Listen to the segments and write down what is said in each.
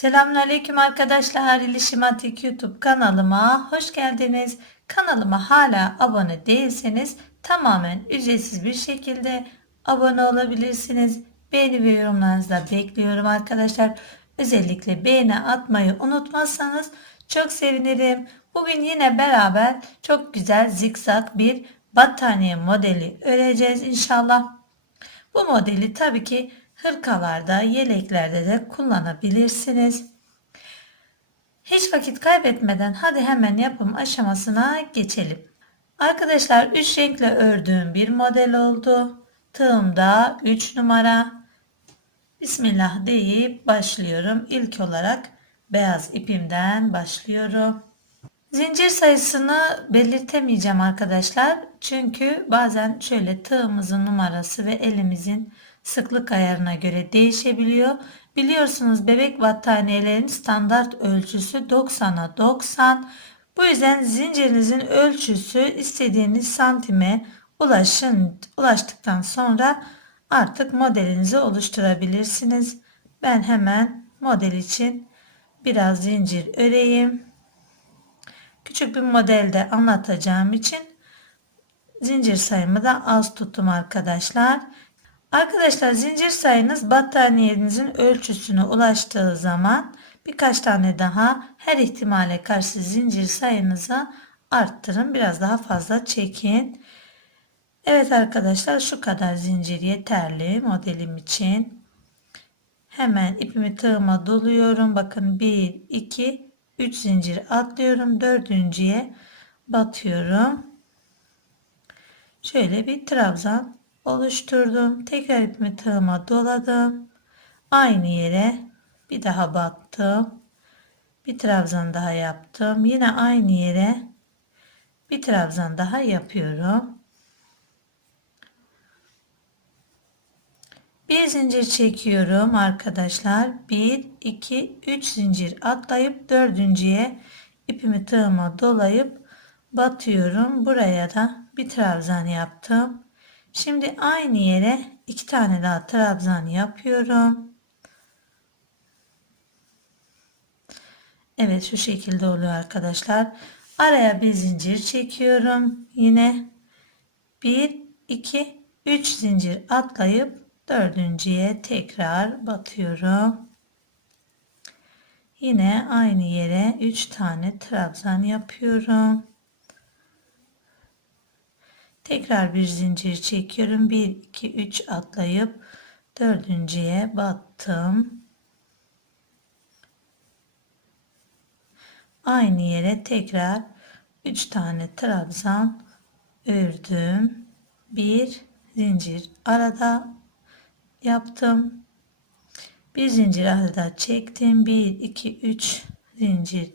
Selamünaleyküm arkadaşlar. İlişimatik YouTube kanalıma hoş geldiniz. Kanalıma hala abone değilseniz tamamen ücretsiz bir şekilde abone olabilirsiniz. Beğeni ve yorumlarınızı da bekliyorum arkadaşlar. Özellikle beğeni atmayı unutmazsanız çok sevinirim. Bugün yine beraber çok güzel zikzak bir battaniye modeli öreceğiz inşallah. Bu modeli tabii ki hırkalarda, yeleklerde de kullanabilirsiniz. Hiç vakit kaybetmeden hadi hemen yapım aşamasına geçelim. Arkadaşlar 3 renkle ördüğüm bir model oldu. Tığımda 3 numara. Bismillah deyip başlıyorum. İlk olarak beyaz ipimden başlıyorum. Zincir sayısını belirtemeyeceğim arkadaşlar. Çünkü bazen şöyle tığımızın numarası ve elimizin sıklık ayarına göre değişebiliyor. Biliyorsunuz bebek battaniyelerin standart ölçüsü 90'a 90. Bu yüzden zincirinizin ölçüsü istediğiniz santime ulaşın, ulaştıktan sonra artık modelinizi oluşturabilirsiniz. Ben hemen model için biraz zincir öreyim. Küçük bir modelde anlatacağım için zincir sayımı da az tuttum arkadaşlar. Arkadaşlar zincir sayınız battaniyenizin ölçüsüne ulaştığı zaman birkaç tane daha her ihtimale karşı zincir sayınızı arttırın. Biraz daha fazla çekin. Evet arkadaşlar şu kadar zincir yeterli modelim için. Hemen ipimi tığıma doluyorum. Bakın 1, 2, 3 zincir atlıyorum. Dördüncüye batıyorum. Şöyle bir trabzan oluşturdum. Tekrar ipimi tığıma doladım. Aynı yere bir daha battım. Bir trabzan daha yaptım. Yine aynı yere bir trabzan daha yapıyorum. Bir zincir çekiyorum arkadaşlar. 1 2 3 zincir atlayıp dördüncüye ipimi tığıma dolayıp batıyorum. Buraya da bir trabzan yaptım. Şimdi aynı yere iki tane daha trabzan yapıyorum. Evet şu şekilde oluyor arkadaşlar. Araya bir zincir çekiyorum. Yine 1 2 3 zincir atlayıp dördüncüye tekrar batıyorum. Yine aynı yere 3 tane trabzan yapıyorum. Tekrar bir zincir çekiyorum. 1 2 3 atlayıp dördüncüye battım. Aynı yere tekrar 3 tane trabzan ördüm. Bir zincir arada yaptım. Bir zincir arada çektim. 1 2 3 zincir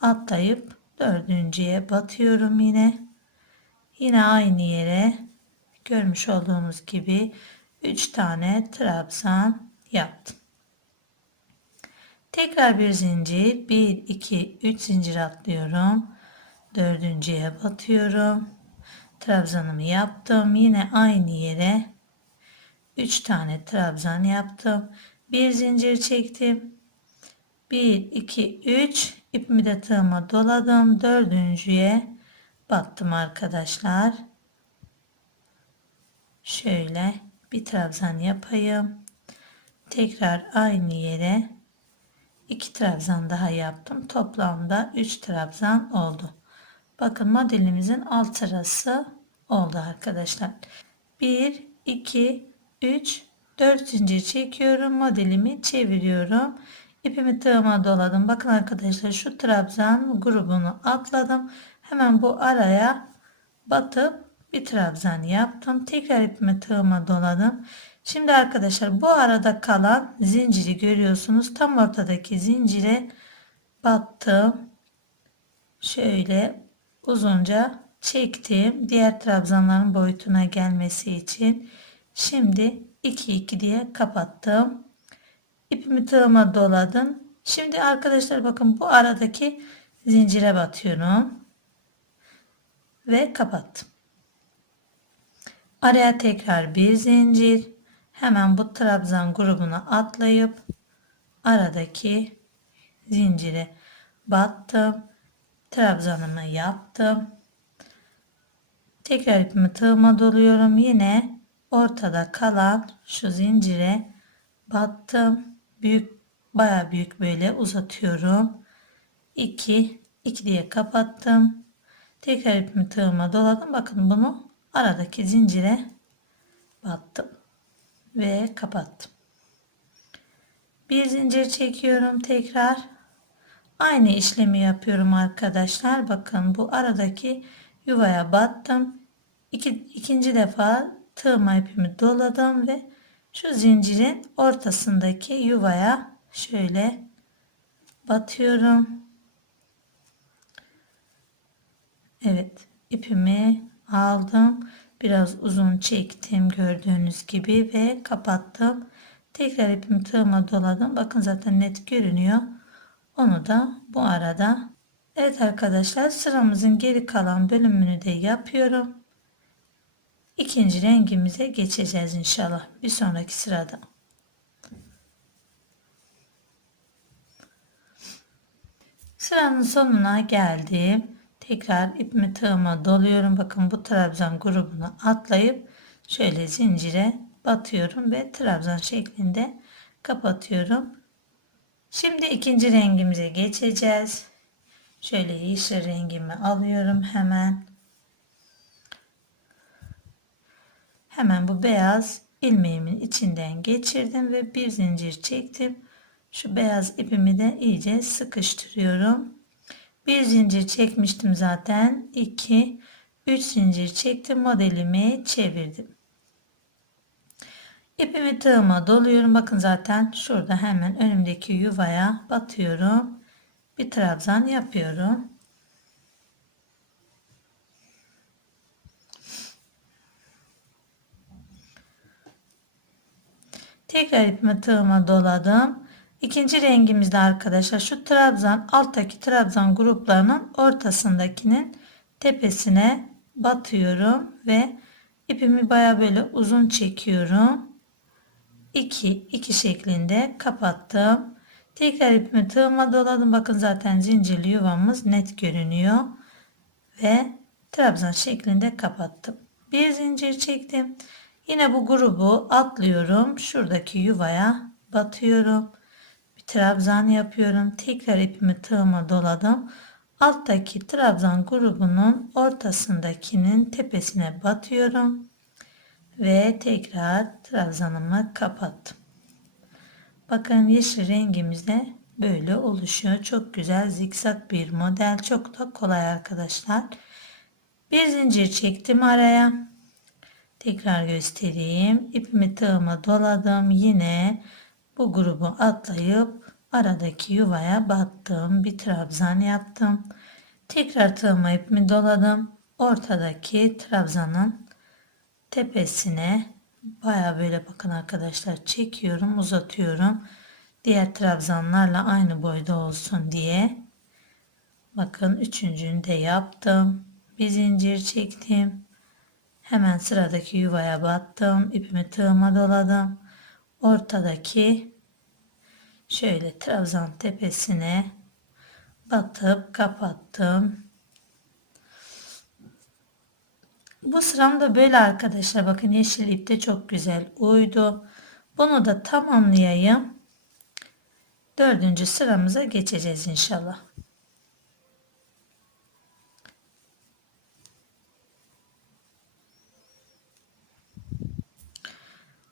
atlayıp dördüncüye batıyorum yine. Yine aynı yere görmüş olduğunuz gibi 3 tane trabzan yaptım. Tekrar bir zincir 1 2 3 zincir atlıyorum. Dördüncüye batıyorum. Trabzanımı yaptım. Yine aynı yere 3 tane trabzan yaptım. Bir zincir çektim. 1 2 3 ipimi de tığıma doladım. Dördüncüye battım arkadaşlar. Şöyle bir trabzan yapayım. Tekrar aynı yere iki trabzan daha yaptım. Toplamda 3 trabzan oldu. Bakın modelimizin alt sırası oldu arkadaşlar. 1 2 3 4 zincir çekiyorum. Modelimi çeviriyorum. İpimi tığıma doladım. Bakın arkadaşlar şu trabzan grubunu atladım. Hemen bu araya batıp bir trabzan yaptım. Tekrar ipimi tığıma doladım. Şimdi arkadaşlar bu arada kalan zinciri görüyorsunuz. Tam ortadaki zincire battım. Şöyle uzunca çektim. Diğer trabzanların boyutuna gelmesi için. Şimdi 2 2 diye kapattım. İpimi tığıma doladım. Şimdi arkadaşlar bakın bu aradaki zincire batıyorum ve kapattım. Araya tekrar bir zincir. Hemen bu trabzan grubuna atlayıp aradaki zincire battım. Trabzanımı yaptım. Tekrar ipimi tığıma doluyorum. Yine ortada kalan şu zincire battım. Büyük baya büyük böyle uzatıyorum. 2 2 diye kapattım. Tekrar ipimi tığıma doladım. Bakın bunu aradaki zincire battım ve kapattım. Bir zincir çekiyorum tekrar. Aynı işlemi yapıyorum arkadaşlar. Bakın bu aradaki yuvaya battım. İki, ikinci defa tığıma ipimi doladım ve şu zincirin ortasındaki yuvaya şöyle batıyorum. Evet ipimi aldım. Biraz uzun çektim gördüğünüz gibi ve kapattım. Tekrar ipimi tığıma doladım. Bakın zaten net görünüyor. Onu da bu arada Evet arkadaşlar sıramızın geri kalan bölümünü de yapıyorum. İkinci rengimize geçeceğiz inşallah bir sonraki sırada. Sıranın sonuna geldim. Tekrar ipimi tığıma doluyorum. Bakın bu trabzan grubunu atlayıp şöyle zincire batıyorum ve trabzan şeklinde kapatıyorum. Şimdi ikinci rengimize geçeceğiz. Şöyle yeşil rengimi alıyorum hemen. Hemen bu beyaz ilmeğimin içinden geçirdim ve bir zincir çektim. Şu beyaz ipimi de iyice sıkıştırıyorum. Bir zincir çekmiştim zaten. 2 3 zincir çektim. Modelimi çevirdim. İpimi tığıma doluyorum. Bakın zaten şurada hemen önümdeki yuvaya batıyorum. Bir trabzan yapıyorum. Tekrar ipimi tığıma doladım. İkinci rengimizde arkadaşlar şu trabzan alttaki trabzan gruplarının ortasındakinin tepesine batıyorum ve ipimi baya böyle uzun çekiyorum. 2 2 şeklinde kapattım. Tekrar ipimi tığıma doladım. Bakın zaten zincirli yuvamız net görünüyor. Ve trabzan şeklinde kapattım. Bir zincir çektim. Yine bu grubu atlıyorum. Şuradaki yuvaya batıyorum trabzan yapıyorum. Tekrar ipimi tığıma doladım. Alttaki trabzan grubunun ortasındakinin tepesine batıyorum. Ve tekrar trabzanımı kapattım. Bakın yeşil rengimizde böyle oluşuyor. Çok güzel zikzak bir model. Çok da kolay arkadaşlar. Bir zincir çektim araya. Tekrar göstereyim. İpimi tığıma doladım. Yine bu grubu atlayıp aradaki yuvaya battım. Bir trabzan yaptım. Tekrar tığıma ipimi doladım. Ortadaki trabzanın tepesine baya böyle bakın arkadaşlar çekiyorum uzatıyorum. Diğer trabzanlarla aynı boyda olsun diye. Bakın üçüncünü de yaptım. Bir zincir çektim. Hemen sıradaki yuvaya battım. ipimi tığıma doladım ortadaki şöyle trabzan tepesine batıp kapattım. Bu sıram da böyle arkadaşlar. Bakın yeşil ip de çok güzel uydu. Bunu da tamamlayayım. Dördüncü sıramıza geçeceğiz inşallah.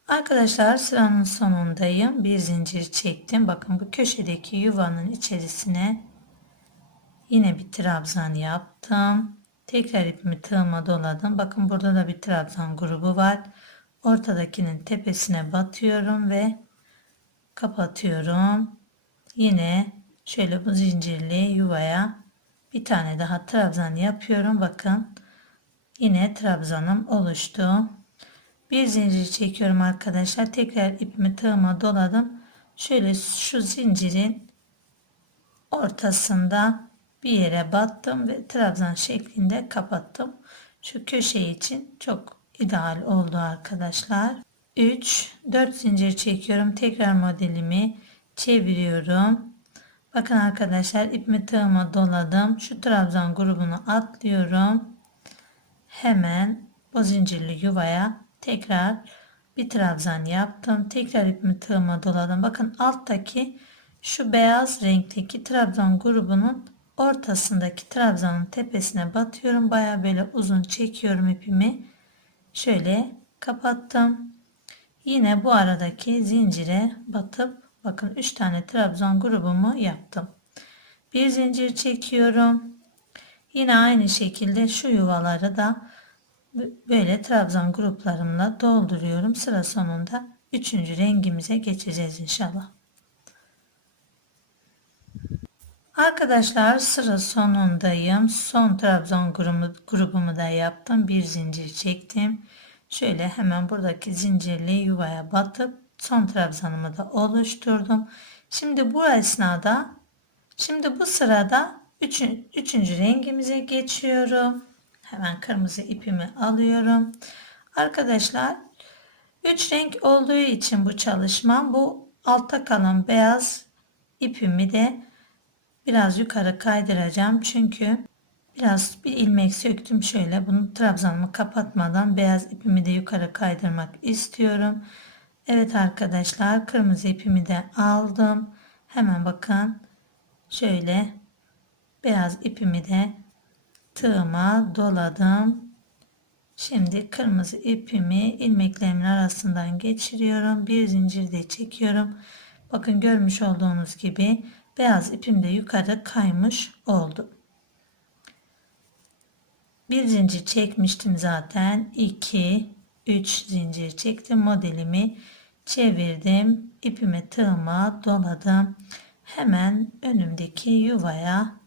Arkadaşlar sıranın sonundayım. Bir zincir çektim. Bakın bu köşedeki yuvanın içerisine yine bir trabzan yaptım. Tekrar ipimi tığıma doladım. Bakın burada da bir trabzan grubu var. Ortadakinin tepesine batıyorum ve kapatıyorum. Yine şöyle bu zincirli yuvaya bir tane daha trabzan yapıyorum. Bakın yine trabzanım oluştu. Bir zincir çekiyorum arkadaşlar. Tekrar ipimi tığıma doladım. Şöyle şu zincirin ortasında bir yere battım ve trabzan şeklinde kapattım. Şu köşe için çok ideal oldu arkadaşlar. 3 4 zincir çekiyorum. Tekrar modelimi çeviriyorum. Bakın arkadaşlar ipimi tığıma doladım. Şu trabzan grubunu atlıyorum. Hemen o zincirli yuvaya tekrar bir trabzan yaptım. Tekrar ipimi tığıma doladım. Bakın alttaki şu beyaz renkteki trabzan grubunun ortasındaki trabzanın tepesine batıyorum. Baya böyle uzun çekiyorum ipimi. Şöyle kapattım. Yine bu aradaki zincire batıp bakın 3 tane trabzan grubumu yaptım. Bir zincir çekiyorum. Yine aynı şekilde şu yuvaları da böyle trabzan gruplarımla dolduruyorum. Sıra sonunda üçüncü rengimize geçeceğiz inşallah. Arkadaşlar sıra sonundayım. Son trabzan grubumu, grubumu da yaptım. Bir zincir çektim. Şöyle hemen buradaki zincirli yuvaya batıp son trabzanımı da oluşturdum. Şimdi bu esnada şimdi bu sırada üçün, üçüncü rengimize geçiyorum. Hemen kırmızı ipimi alıyorum. Arkadaşlar üç renk olduğu için bu çalışmam bu altta kalan beyaz ipimi de biraz yukarı kaydıracağım. Çünkü biraz bir ilmek söktüm şöyle. Bunu trabzanımı kapatmadan beyaz ipimi de yukarı kaydırmak istiyorum. Evet arkadaşlar kırmızı ipimi de aldım. Hemen bakın şöyle beyaz ipimi de tığıma doladım. Şimdi kırmızı ipimi ilmeklerimin arasından geçiriyorum. Bir zincir de çekiyorum. Bakın görmüş olduğunuz gibi beyaz ipim de yukarı kaymış oldu. Bir zincir çekmiştim zaten. 2 3 zincir çektim. Modelimi çevirdim. ipimi tığıma doladım. Hemen önümdeki yuvaya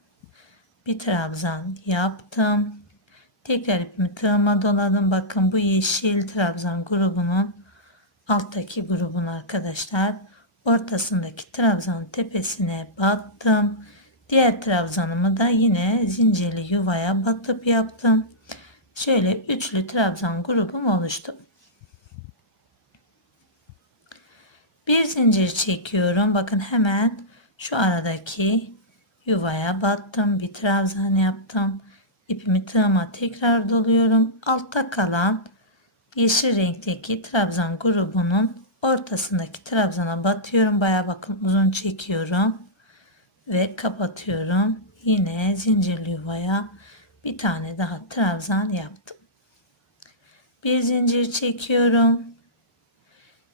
bir trabzan yaptım. Tekrar ipimi tığıma doladım. Bakın bu yeşil trabzan grubunun alttaki grubun arkadaşlar ortasındaki trabzan tepesine battım. Diğer trabzanımı da yine zincirli yuvaya batıp yaptım. Şöyle üçlü trabzan grubum oluştu. Bir zincir çekiyorum. Bakın hemen şu aradaki yuvaya battım. Bir trabzan yaptım. İpimi tığıma tekrar doluyorum. Altta kalan yeşil renkteki trabzan grubunun ortasındaki trabzana batıyorum. Baya bakın uzun çekiyorum. Ve kapatıyorum. Yine zincirli yuvaya bir tane daha trabzan yaptım. Bir zincir çekiyorum.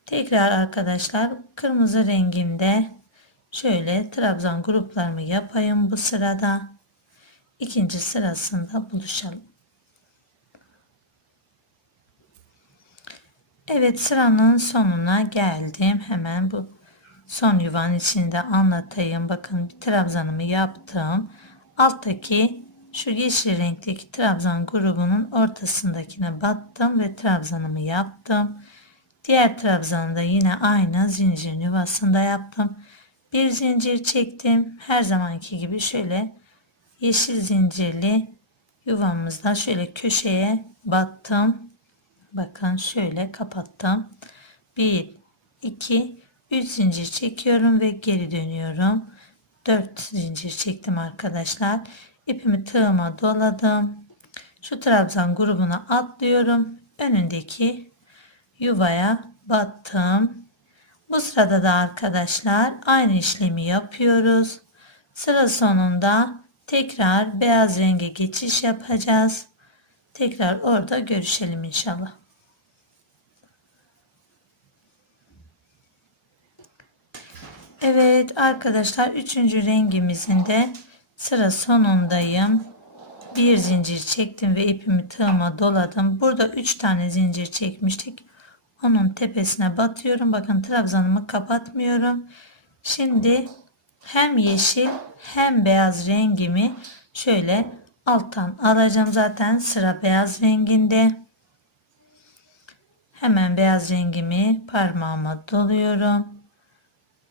Tekrar arkadaşlar kırmızı rengimde şöyle trabzan gruplarımı yapayım bu sırada. ikinci sırasında buluşalım. Evet sıranın sonuna geldim. Hemen bu son yuvanın içinde anlatayım. Bakın bir trabzanımı yaptım. Alttaki şu yeşil renkteki trabzan grubunun ortasındakine battım ve trabzanımı yaptım. Diğer trabzanı da yine aynı zincir yuvasında yaptım. Bir zincir çektim. Her zamanki gibi şöyle yeşil zincirli yuvamızda şöyle köşeye battım. Bakın şöyle kapattım. 1 2 3 zincir çekiyorum ve geri dönüyorum. 4 zincir çektim arkadaşlar. İpimi tığıma doladım. Şu trabzan grubuna atlıyorum. Önündeki yuvaya battım. Bu sırada da arkadaşlar aynı işlemi yapıyoruz. Sıra sonunda tekrar beyaz renge geçiş yapacağız. Tekrar orada görüşelim inşallah. Evet arkadaşlar üçüncü rengimizin de sıra sonundayım. Bir zincir çektim ve ipimi tığıma doladım. Burada üç tane zincir çekmiştik. Onun tepesine batıyorum. Bakın trabzanımı kapatmıyorum. Şimdi hem yeşil hem beyaz rengimi şöyle alttan alacağım. Zaten sıra beyaz renginde. Hemen beyaz rengimi parmağıma doluyorum.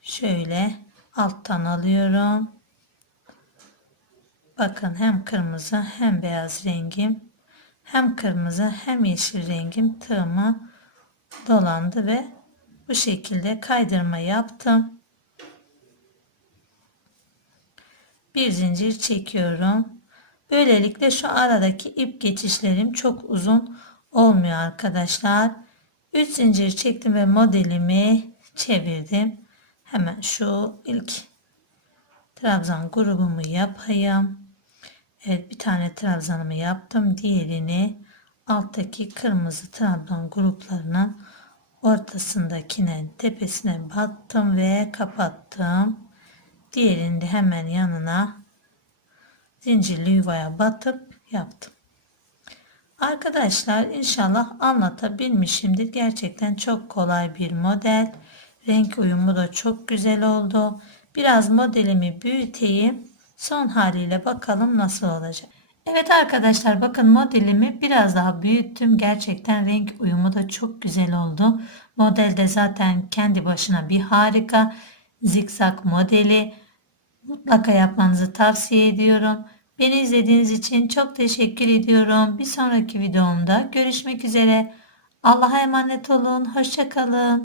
Şöyle alttan alıyorum. Bakın hem kırmızı hem beyaz rengim hem kırmızı hem yeşil rengim tığıma dolandı ve bu şekilde kaydırma yaptım. bir zincir çekiyorum. Böylelikle şu aradaki ip geçişlerim çok uzun olmuyor arkadaşlar. 3 zincir çektim ve modelimi çevirdim. Hemen şu ilk trabzan grubumu yapayım. Evet bir tane trabzanımı yaptım. Diğerini alttaki kırmızı trabzan gruplarının ortasındakinin tepesine battım ve kapattım. Diğerini de hemen yanına zincirli yuvaya batıp yaptım. Arkadaşlar inşallah anlatabilmişimdir. Gerçekten çok kolay bir model. Renk uyumu da çok güzel oldu. Biraz modelimi büyüteyim. Son haliyle bakalım nasıl olacak. Evet arkadaşlar bakın modelimi biraz daha büyüttüm. Gerçekten renk uyumu da çok güzel oldu. Modelde zaten kendi başına bir harika. Zikzak modeli. Mutlaka yapmanızı tavsiye ediyorum. Beni izlediğiniz için çok teşekkür ediyorum. Bir sonraki videomda görüşmek üzere. Allah'a emanet olun. Hoşçakalın.